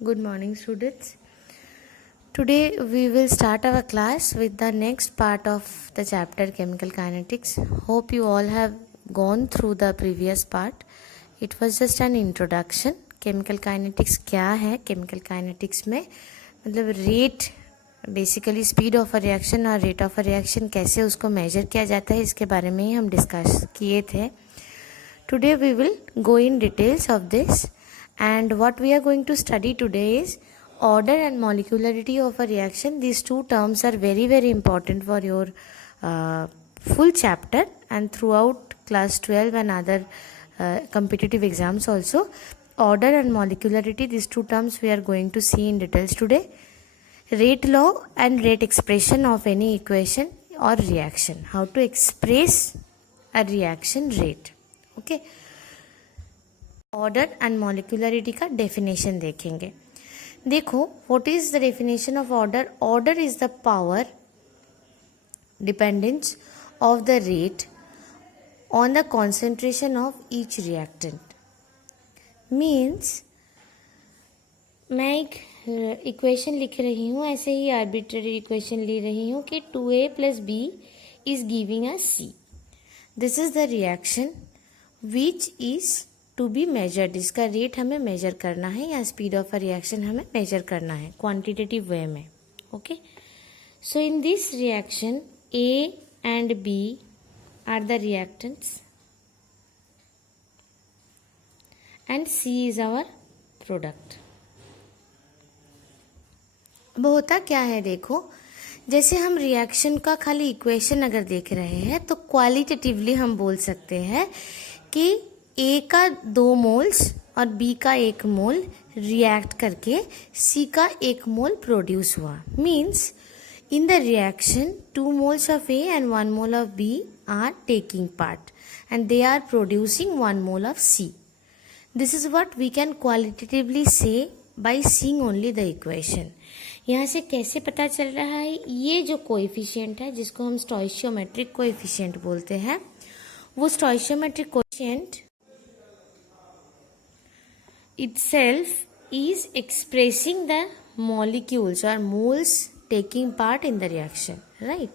Good morning, students. Today we will start our class with the next part of the chapter Chemical Kinetics. Hope you all have gone through the previous part. It was just an introduction. Chemical Kinetics क्या है? Chemical Kinetics में मतलब rate basically speed of a reaction और rate of a reaction कैसे उसको major किया जाता है इसके बारे में ही हम डिस्कस किए थे. Today we will go in details of this and what we are going to study today is order and molecularity of a reaction. These two terms are very important for your full chapter and throughout class 12 and other competitive exams also. Order and molecularity, these two terms we are going to see in details today. Rate law and rate expression of any equation or reaction. How to express a reaction rate. Okay. Order and molecularity का definition देखेंगे. देखो, what is the definition of order? Order is the power dependence of the rate on the concentration of each reactant. Means मैं एक equation लिख रही हूँ, ऐसे ही arbitrary equation ले रही हूँ कि 2a + b is giving a c. This is the reaction which is to be measured. इसका रेट हमें मेजर करना है या स्पीड ऑफ अ रिएक्शन हमें मेजर करना है क्वांटिटेटिव वे में. Okay, so in this reaction A and B are the reactants and C is our product. अब होता क्या है, देखो, जैसे हम रिएक्शन का खाली इक्वेशन अगर देख रहे हैं तो क्वालिटेटिवली हम बोल सकते हैं कि ए का 2 मोल्स और बी का 1 मोल रिएक्ट करके सी का 1 मोल प्रोड्यूस हुआ. Means in the reaction 2 moles of A and 1 mole of B are taking part and they are producing 1 mole of C. This is what we can qualitatively say by seeing only the equation. यहाँ से कैसे पता चल रहा है? ये जो coefficient है जिसको हम स्टोइशियोमेट्रिक कोएफिशिएंट बोलते हैं, वो स्टोइशियोमेट्रिक coefficient itself is expressing the molecules or moles taking part in the reaction, right?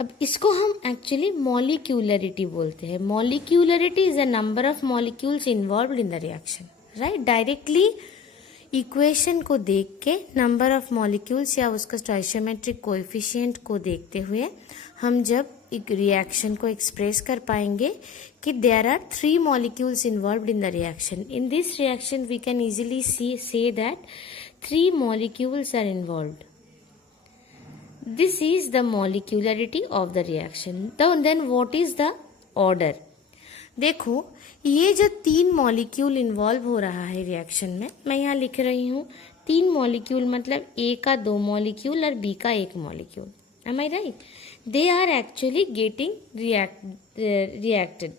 अब इसको हम एक्चुअली मॉलिक्यूलरिटी बोलते हैं. Molecularity is the number of molecules involved in the reaction, right? Directly equation को देख के नंबर ऑफ मॉलिक्यूल्स या उसका स्टोइशियोमेट्रिक कोएफिशिएंट को देखते हुए हम जब एक रिएक्शन को एक्सप्रेस कर पाएंगे कि there are 3 molecules involved in the reaction. In this reaction we can easily see that 3 molecules are involved. This is the molecularity of the reaction. Then what is the order? देखो, ये जो 3 molecule involve हो रहा है reaction में, मैं यहाँ लिख रही हूँ 3 मॉलिक्यूल मतलब ए का 2 मॉलिक्यूल और बी का 1 molecule. Am I right? They are actually getting reacted.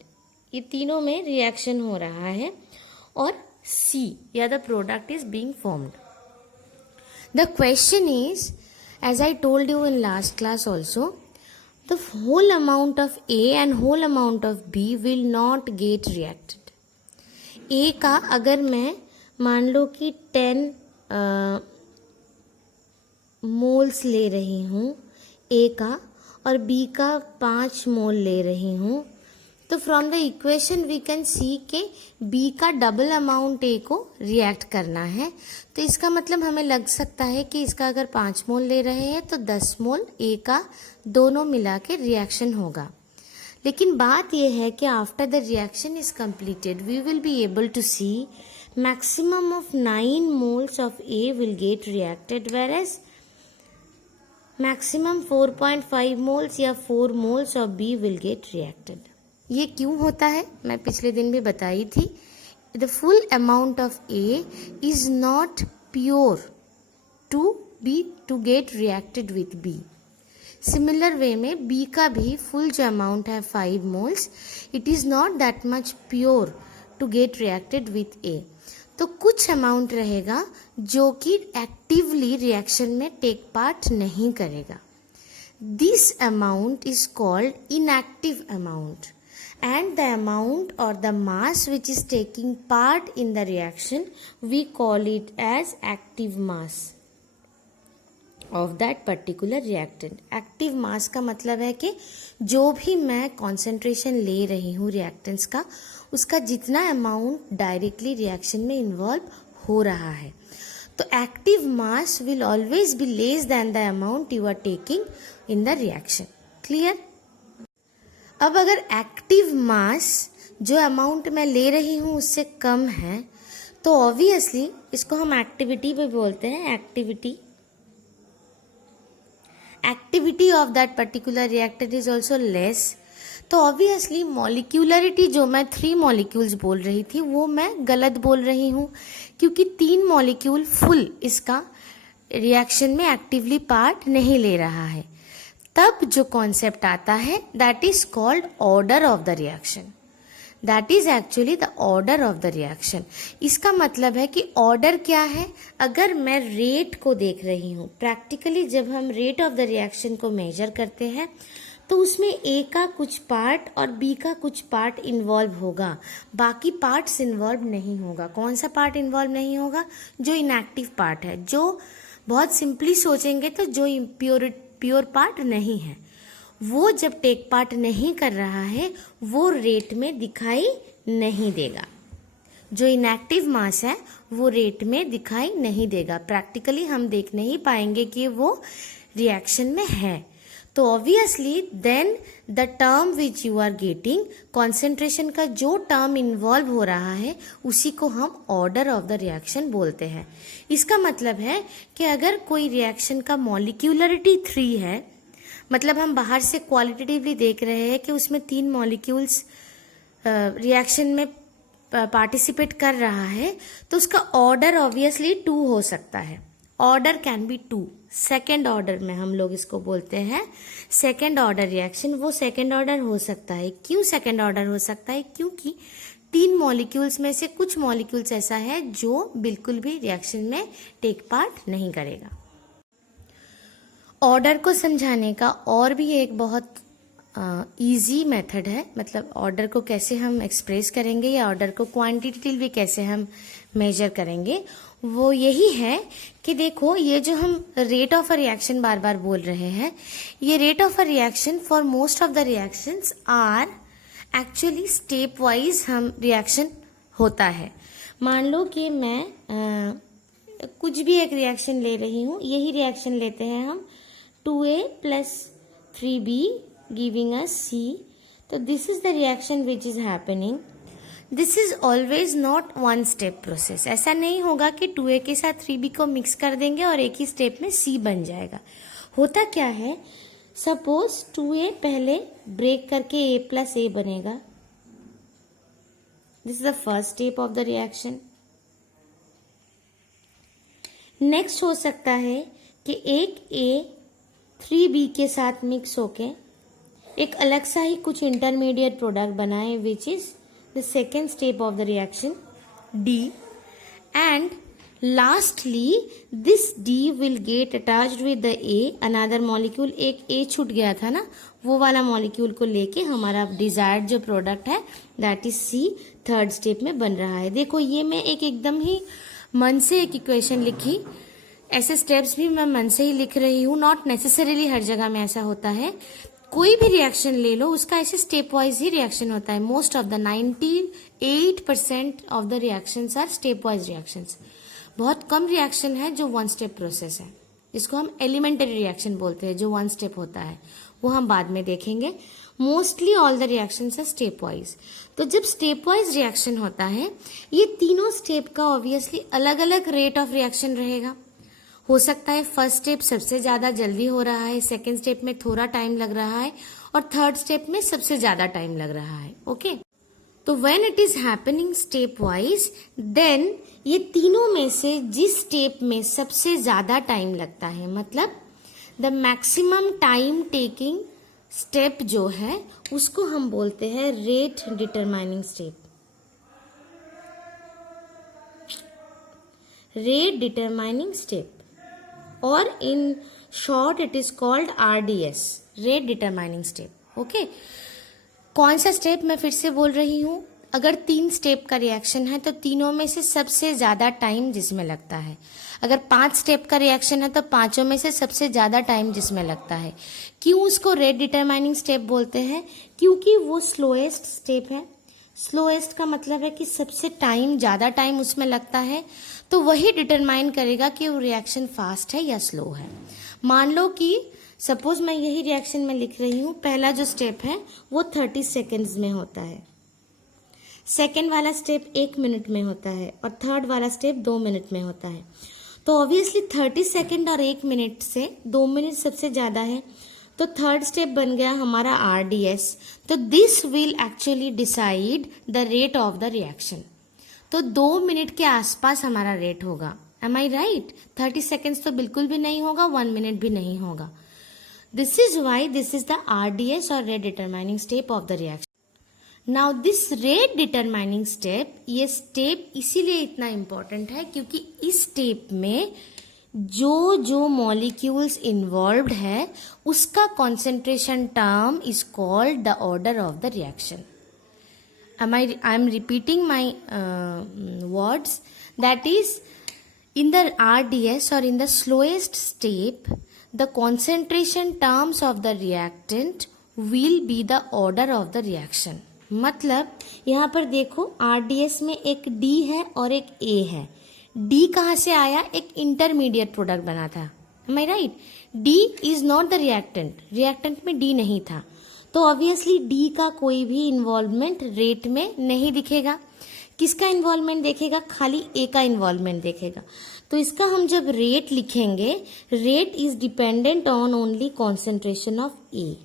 ये तीनों में रिएक्शन हो रहा है और C या the product is being formed. The question is, as I told you in last class also, the whole amount of A and whole amount of B will not get reacted. A का अगर मैं मान लो कि 10 moles ले रही हूँ A का और B का 5 मोल ले रही हूँ, तो from the equation we can see के B का डबल अमाउंट A को रिएक्ट करना है. तो इसका मतलब हमें लग सकता है कि इसका अगर 5 मोल ले रहे हैं तो 10 मोल A का दोनों मिला के रिएक्शन होगा. लेकिन बात यह है कि after the reaction is completed we will be able to see maximum of 9 moles of A will get reacted, whereas maximum 4.5 moles या 4 moles of B will get reacted. ये क्यों होता है? मैं पिछले दिन भी बताई थी. The full amount of A is not pure to get reacted with B. Similar way में B का भी फुल जो अमाउंट है 5 moles, it is not that much pure to get reacted with A. तो कुछ अमाउंट रहेगा जो कि एक्टिवली रिएक्शन में टेक पार्ट नहीं करेगा. This amount is called inactive amount and the amount or the mass which is taking part in the reaction, we call it as active mass of that particular reactant. Active mass का मतलब है कि जो भी मैं concentration ले रही हूँ रिएक्टेंट्स का, उसका जितना अमाउंट डायरेक्टली रिएक्शन में इन्वॉल्व हो रहा है. तो active mass will always be less than the amount you are taking in the reaction. Clear? अब अगर एक्टिव मास जो अमाउंट मैं ले रही हूँ उससे कम है, तो ऑब्वियसली इसको हम एक्टिविटी पे बोलते हैं. Activity of that particular reactor is also less. तो ऑब्वियसली मॉलिक्यूलरिटी जो मैं 3 मॉलिक्यूल्स बोल रही थी वो मैं गलत बोल रही हूँ, क्योंकि 3 मॉलिक्यूल फुल इसका रिएक्शन में एक्टिवली पार्ट नहीं ले रहा है. तब जो कॉन्सेप्ट आता है that is called order of the reaction. That is actually the order of the reaction. इसका मतलब है कि ऑर्डर क्या है. अगर मैं रेट को देख रही हूँ, प्रैक्टिकली जब हम रेट ऑफ द रिएक्शन को मेजर करते हैं तो उसमें ए का कुछ पार्ट और बी का कुछ पार्ट इन्वॉल्व होगा, बाकी पार्ट्स इन्वॉल्व नहीं होगा. कौन सा पार्ट इन्वॉल्व नहीं होगा? जो इनएक्टिव पार्ट है, जो बहुत सिंपली सोचेंगे तो जो प्योर पार्ट नहीं है, वो जब टेक पार्ट नहीं कर रहा है वो रेट में दिखाई नहीं देगा. जो इनएक्टिव मास है वो रेट में दिखाई नहीं देगा. प्रैक्टिकली हम देख नहीं पाएंगे कि वो रिएक्शन में है. तो obviously then the term which you are getting, concentration का जो टर्म इन्वॉल्व हो रहा है उसी को हम ऑर्डर ऑफ द रिएक्शन बोलते हैं. इसका मतलब है कि अगर कोई रिएक्शन का मॉलिक्यूलरिटी 3 है, मतलब हम बाहर से क्वालिटेटिवली देख रहे हैं कि उसमें 3 मॉलिक्यूल्स रिएक्शन में पार्टिसिपेट कर रहा है, तो उसका ऑर्डर ऑब्वियसली 2 हो सकता है. Order can B 2. Second order में हम लोग इसको बोलते हैं सेकेंड ऑर्डर रिएक्शन. वो सेकेंड ऑर्डर हो सकता है. क्यों सेकेंड ऑर्डर हो सकता है? क्योंकि 3 मॉलिक्यूल्स में से कुछ मॉलिक्यूल्स ऐसा है जो बिल्कुल भी रिएक्शन में टेक पार्ट नहीं करेगा. ऑर्डर को समझाने का और भी एक बहुत इजी मेथड है. मतलब ऑर्डर को कैसे हम एक्सप्रेस करेंगे या ऑर्डर को क्वांटिटेटिवली कैसे हम मेजर करेंगे, वो यही है कि देखो, ये जो हम रेट ऑफ अ रिएक्शन बार बार बोल रहे हैं, ये rate of a reaction for most of the reactions are actually step wise हम रिएक्शन होता है. मान लो कि मैं कुछ भी एक रिएक्शन ले रही हूँ. यही रिएक्शन लेते हैं हम 2A + 3B giving us C. तो this is the reaction which is happening. This is always not one step process. ऐसा नहीं होगा कि 2A के साथ 3B को मिक्स कर देंगे और एक ही स्टेप में C बन जाएगा. होता क्या है, सपोज 2A पहले ब्रेक करके A + A बनेगा. This is the first step of the reaction. Next हो सकता है कि एक A 3B के साथ मिक्स होके एक अलग सा ही कुछ इंटरमीडिएट प्रोडक्ट बनाए, which is the second step of the reaction D. And lastly this D will get attached with the A, another molecule. एक A छूट गया था ना, वो वाला मॉलिक्यूल को लेके हमारा डिजायर्ड जो प्रोडक्ट है that is C third step में बन रहा है. देखो, ये मैं एकदम ही मन से एक इक्वेशन लिखी. ऐसे स्टेप्स भी मैं मन से ही लिख रही हूँ. नॉट नेसेसरीली हर जगह में ऐसा होता है. कोई भी रिएक्शन ले लो, उसका ऐसे स्टेप वाइज ही रिएक्शन होता है. Most of the 98% of the reactions are step wise reactions. बहुत कम रिएक्शन है जो 1 स्टेप प्रोसेस है. इसको हम एलिमेंटरी रिएक्शन बोलते हैं, जो 1 स्टेप होता है. वो हम बाद में देखेंगे. Mostly all the reactions are step wise. तो जब स्टेप वाइज रिएक्शन होता है, ये तीनों स्टेप का ऑब्वियसली अलग अलग रेट ऑफ रिएक्शन रहेगा. हो सकता है फर्स्ट स्टेप सबसे ज्यादा जल्दी हो रहा है, सेकेंड स्टेप में थोड़ा टाइम लग रहा है और थर्ड स्टेप में सबसे ज्यादा टाइम लग रहा है. ओके, तो when it is happening step wise, then ये तीनों में से जिस स्टेप में सबसे ज्यादा टाइम लगता है, मतलब the maximum time taking step जो है, उसको हम बोलते हैं rate determining step. Rate determining step, और in short it is called RDS, rate determining step. Okay, कौन सा स्टेप, मैं फिर से बोल रही हूँ, अगर 3 स्टेप का रिएक्शन है तो तीनों में से सबसे ज़्यादा टाइम जिसमें लगता है। अगर 5 स्टेप का रिएक्शन है तो पांचों में से सबसे ज़्यादा टाइम जिसमें लगता है। क्यों उसको रेट डिटरमाइनिंग स्टेप बोलते हैं? क्योंकि वो स्लोएस्ट स्टेप है। स्लोएस्ट का मतलब है कि सबसे ज़्यादा टाइम उसमें लगता है, तो वही डिटरमाइन करेगा कि वो रिएक्शन फास्ट है या स्लो है। मान लो कि सपोज मैं यही रिएक्शन में लिख रही हूँ, पहला जो स्टेप है वो 30 सेकेंड्स में होता है, सेकेंड वाला स्टेप 1 मिनट में होता है और थर्ड वाला स्टेप 2 मिनट में होता है। तो ऑब्वियसली 30 सेकेंड और 1 मिनट से 2 मिनट सबसे ज़्यादा है, तो थर्ड स्टेप बन गया हमारा RDS। तो this will actually decide the rate of the reaction. तो 2 मिनट के आसपास हमारा रेट होगा। M I right? 30 सेकेंड्स तो बिल्कुल भी नहीं होगा, 1 मिनट भी नहीं होगा। This is why this is the RDS और rate determining step of the reaction. Now this rate determining step, ये स्टेप इसीलिए इतना इंपॉर्टेंट है क्योंकि इस स्टेप में जो मॉलिक्यूल्स इन्वॉल्व्ड है उसका concentration term is called the order of the reaction. I am repeating my words. That is, in the RDS or in the slowest step, the concentration terms of the reactant will be the order of the reaction. मतलब यहाँ पर देखो RDS में एक D है और एक A है। D कहाँ से आया? एक इंटरमीडिएट प्रोडक्ट बना था। Am I right? D is not the reactant. Reactant में D नहीं था, तो ऑब्वियसली डी का कोई भी इन्वॉल्वमेंट रेट में नहीं दिखेगा। किसका इन्वॉल्वमेंट देखेगा? खाली ए का इन्वॉल्वमेंट देखेगा। तो इसका हम जब रेट लिखेंगे, rate is dependent on only concentration of A.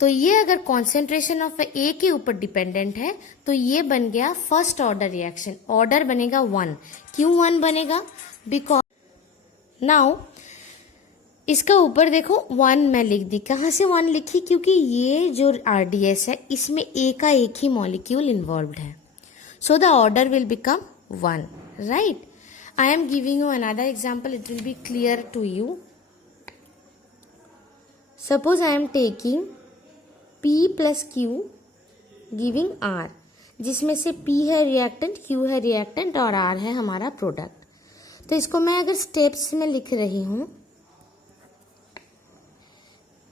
तो ये अगर कॉन्सेंट्रेशन ऑफ ए के ऊपर डिपेंडेंट है तो ये बन गया फर्स्ट ऑर्डर रिएक्शन। ऑर्डर बनेगा 1। क्यों 1 बनेगा? बिकॉज नाउ इसका ऊपर देखो 1 मैं लिख दी। कहाँ से 1 लिखी? क्योंकि ये जो RDS है इसमें ए का एक ही मॉलिक्यूल इन्वॉल्व्ड है, so the order will become 1, right? I am giving you another example, it will be clear to you. Suppose I am taking P plus Q giving R, जिसमें से P है reactant, Q है reactant और R है हमारा product. तो इसको मैं अगर स्टेप्स में लिख रही हूँ,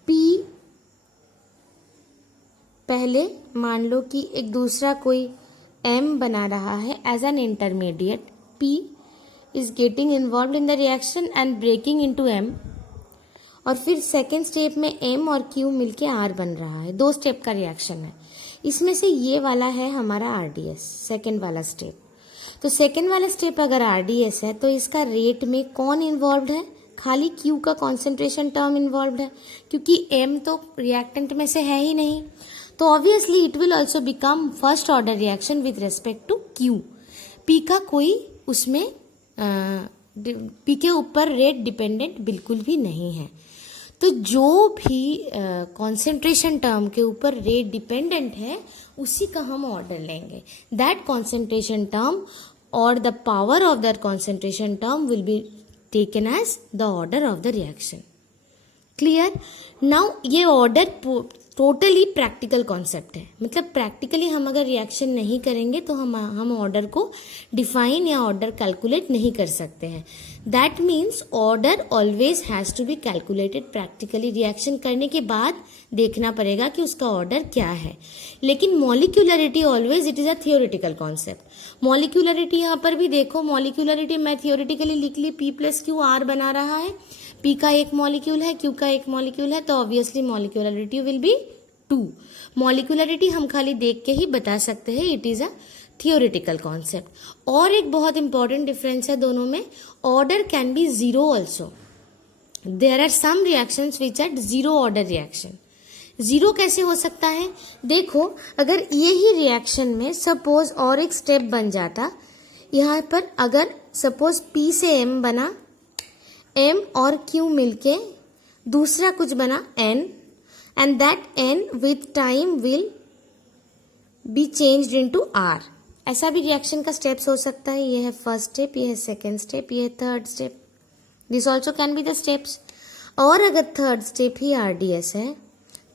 P पहले मान लो कि एक दूसरा कोई M बना रहा है as an intermediate. P is getting involve in the reaction and breaking into M, और फिर सेकेंड स्टेप में M और Q मिलके R बन रहा है। 2 स्टेप का रिएक्शन है। इसमें से ये वाला है हमारा RDS, सेकेंड वाला स्टेप। तो सेकेंड वाला स्टेप अगर RDS है तो इसका रेट में कौन इन्वॉल्व है? खाली Q का कॉन्सेंट्रेशन टर्म इन्वॉल्व है, क्योंकि M तो रिएक्टेंट में से है ही नहीं। तो obviously it will also become first order reaction with respect to Q। P का कोई उसमें P के ऊपर रेट डिपेंडेंट बिल्कुल भी नहीं है। तो जो भी कॉन्सेंट्रेशन टर्म के ऊपर रेट डिपेंडेंट है उसी का हम ऑर्डर लेंगे। दैट कॉन्सेंट्रेशन टर्म और the power of that concentration term will be taken as the order of the reaction. Clear? Now ये order टोटली प्रैक्टिकल कॉन्सेप्ट है। मतलब प्रैक्टिकली हम अगर रिएक्शन नहीं करेंगे तो हम ऑर्डर को डिफाइन या ऑर्डर कैलकुलेट नहीं कर सकते हैं। That means order always has to be calculated practically. Reaction करने के बाद देखना पड़ेगा कि उसका ऑर्डर क्या है। लेकिन molecularity always it is a theoretical concept. Molecularity यहाँ पर भी देखो, मॉलिक्यूलरिटी मैं थियोरिटिकली लिख ली, P प्लस Q R बना रहा है। P का एक मॉलिक्यूल है, Q का एक मॉलिक्यूल है, तो obviously molecularity will be 2। Molecularity हम खाली देख के ही बता सकते हैं, it is a theoretical concept. और एक बहुत इंपॉर्टेंट डिफरेंस है दोनों में, order can be 0 also. There are some reactions which are 0 order reaction. 0 कैसे हो सकता है? देखो, अगर ये ही रिएक्शन में सपोज और एक स्टेप बन जाता, यहाँ पर अगर सपोज P से M बना, M और Q मिलके दूसरा कुछ बना N, and that N with time will be changed into R। ऐसा भी रिएक्शन का स्टेप्स हो सकता है। ये है फर्स्ट स्टेप, ये है सेकेंड स्टेप, ये है third step. This also can be the steps. और अगर थर्ड स्टेप ही RDS है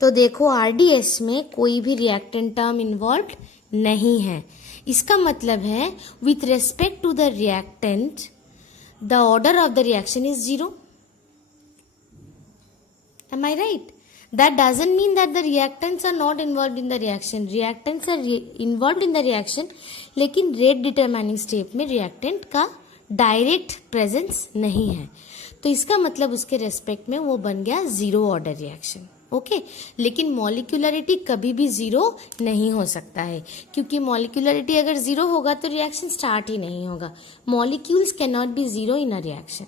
तो देखो RDS में कोई भी रिएक्टेंट टर्म इन्वॉल्व नहीं है। इसका मतलब है with respect to the reactant the order of the reaction is 0. Am I right? That doesn't mean that the reactants are not involved in the reaction. Reactants are involved in the reaction, लेकिन rate determining step में reactant का direct presence नहीं है, तो इसका मतलब उसके respect में वो बन गया 0 ऑर्डर रिएक्शन. ओके, लेकिन मॉलिक्यूलरिटी कभी भी 0 नहीं हो सकता है, क्योंकि मॉलिक्यूलरिटी अगर 0 होगा तो रिएक्शन स्टार्ट ही नहीं होगा. Molecules can not be 0 in a reaction.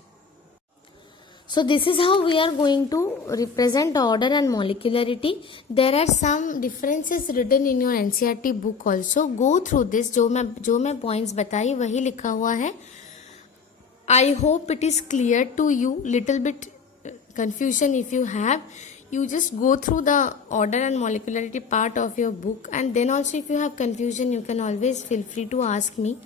So this is how we are going to represent order and molecularity. There are some differences written in your NCERT book also. Go through this. जो मैं points बताई वही लिखा हुआ है. I hope it is clear to you. Little bit confusion if you have. You just go through the order and molecularity part of your book, and then also if you have confusion you can always feel free to ask me.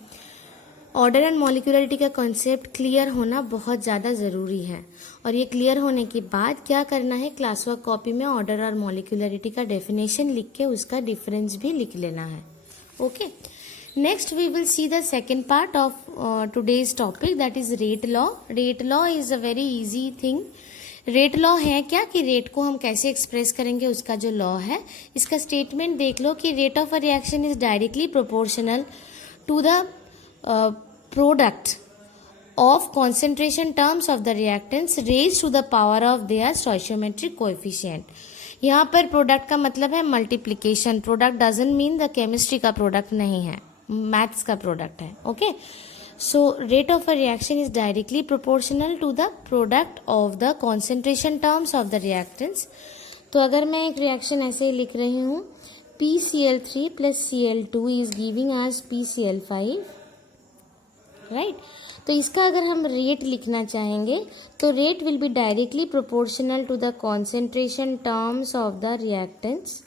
Order and molecularity का concept clear होना बहुत ज़्यादा ज़रूरी है, और ये clear होने के बाद क्या करना है, क्लास वर्क कॉपी में ऑर्डर और मॉलिक्यूलरिटी का डेफिनेशन लिख के उसका डिफरेंस भी लिख लेना है. Okay, next we will see the second part of today's topic, that is rate law. Rate law is a very easy thing. Rate law है क्या कि रेट को हम कैसे एक्सप्रेस करेंगे, उसका जो लॉ है, इसका स्टेटमेंट देख लो कि rate of a reaction is directly proportional to the product of concentration terms of the reactants raised to the power of their stoichiometric coefficient. यहाँ पर प्रोडक्ट का मतलब है multiplication. Product doesn't mean the chemistry का product नहीं है, maths का product है. Okay, so rate of a reaction is directly proportional to the product of the concentration terms of the reactants. तो अगर मैं एक रिएक्शन ऐसे ही लिख रही हूँ, PCl3 plus Cl2 is giving us PCl5, right. तो इसका अगर हम रेट लिखना चाहेंगे तो rate will be directly proportional to the concentration terms of the reactants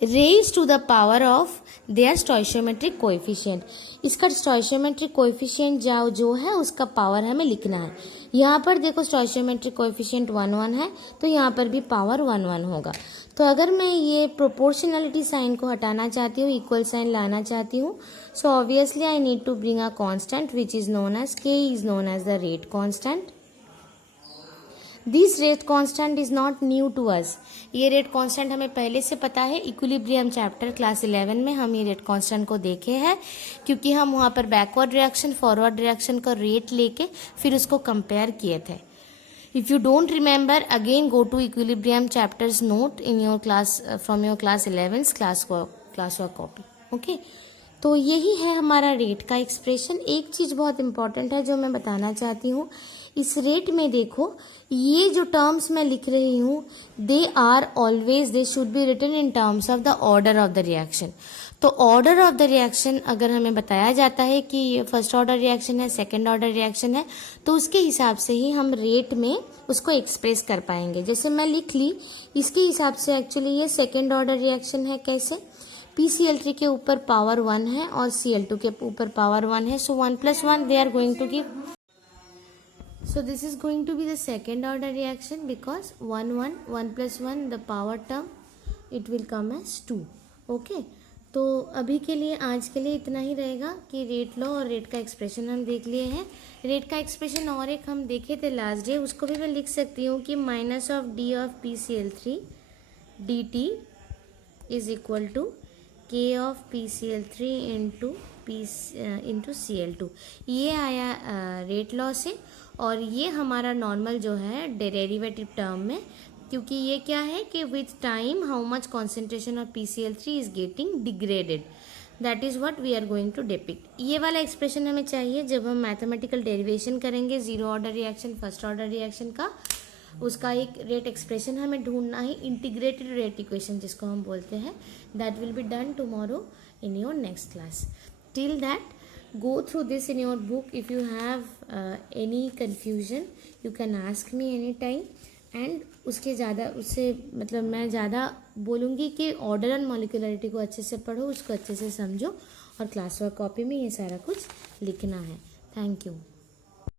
raise to the power of their stoichiometric coefficient. इसका स्टोइशियोमेट्रिक कोएफिशिएंट जो है उसका पावर हमें लिखना है. यहाँ पर देखो स्टोइशियोमेट्रिक कोएफिशिएंट 1 1 है, तो यहाँ पर भी पावर 1 1 होगा. तो अगर मैं ये प्रोपोर्शनलिटी साइन को हटाना चाहती हूँ, इक्वल साइन लाना चाहती हूँ, so obviously I need to bring a constant which is known as K is known as the rate constant. This rate constant is not new to us. ये rate constant हमें पहले से पता है. Equilibrium chapter class 11 में हम ये rate constant को देखे हैं, क्योंकि हम वहाँ पर बैकवर्ड रिएक्शन फॉरवर्ड रिएक्शन का रेट लेके फिर उसको कंपेयर किए थे. If you don't remember, again go to equilibrium chapters note in your class from your class 11's class work copy. Okay, तो यही है हमारा रेट का एक्सप्रेशन. एक चीज़ बहुत इंपॉर्टेंट है जो मैं बताना चाहती हूँ, इस रेट में देखो ये जो टर्म्स मैं लिख रही हूँ, they should be written in terms of the order of the reaction. तो ऑर्डर ऑफ द रिएक्शन अगर हमें बताया जाता है कि ये फर्स्ट ऑर्डर रिएक्शन है, सेकंड ऑर्डर रिएक्शन है, तो उसके हिसाब से ही हम रेट में उसको एक्सप्रेस कर पाएंगे. जैसे मैं लिख ली, इसके हिसाब से एक्चुअली ये सेकंड ऑर्डर रिएक्शन है. कैसे? PCl3 के ऊपर पावर 1 है और Cl2 के ऊपर पावर 1 है, so 1 + 1 they are going to give. So this is going to be the second order reaction because 1 + 1 the power term it will come as 2. Okay, तो अभी के लिए आज के लिए इतना ही रहेगा कि रेट लॉ और रेट का एक्सप्रेशन हम देख लिए हैं. रेट का एक्सप्रेशन और एक हम देखे थे लास्ट डे, उसको भी मैं लिख सकती हूँ कि -d of PCl3 dt is equal to K of PCl3 into Cl2. ये आया रेट लॉ से, और ये हमारा नॉर्मल जो है डेरिवेटिव टर्म में, क्योंकि ये क्या है कि with time how much concentration of PCl3 is getting degraded, that is what we are going to depict. ये वाला एक्सप्रेशन हमें चाहिए जब हम मैथमेटिकल डेरिवेशन करेंगे 0 order reaction first order reaction का. उसका एक रेट एक्सप्रेशन हमें ढूंढना है, इंटीग्रेटेड रेट इक्वेशन जिसको हम बोलते हैं. That will be done tomorrow in your next class. Till that, go through this in your book. If you have any confusion, you can ask me anytime. And उससे मतलब मैं ज़्यादा बोलूँगी कि ऑर्डर एंड मॉलिक्यूलरिटी को अच्छे से पढ़ो, उसको अच्छे से समझो, और क्लास वर्क कॉपी में ये सारा कुछ लिखना है. Thank you.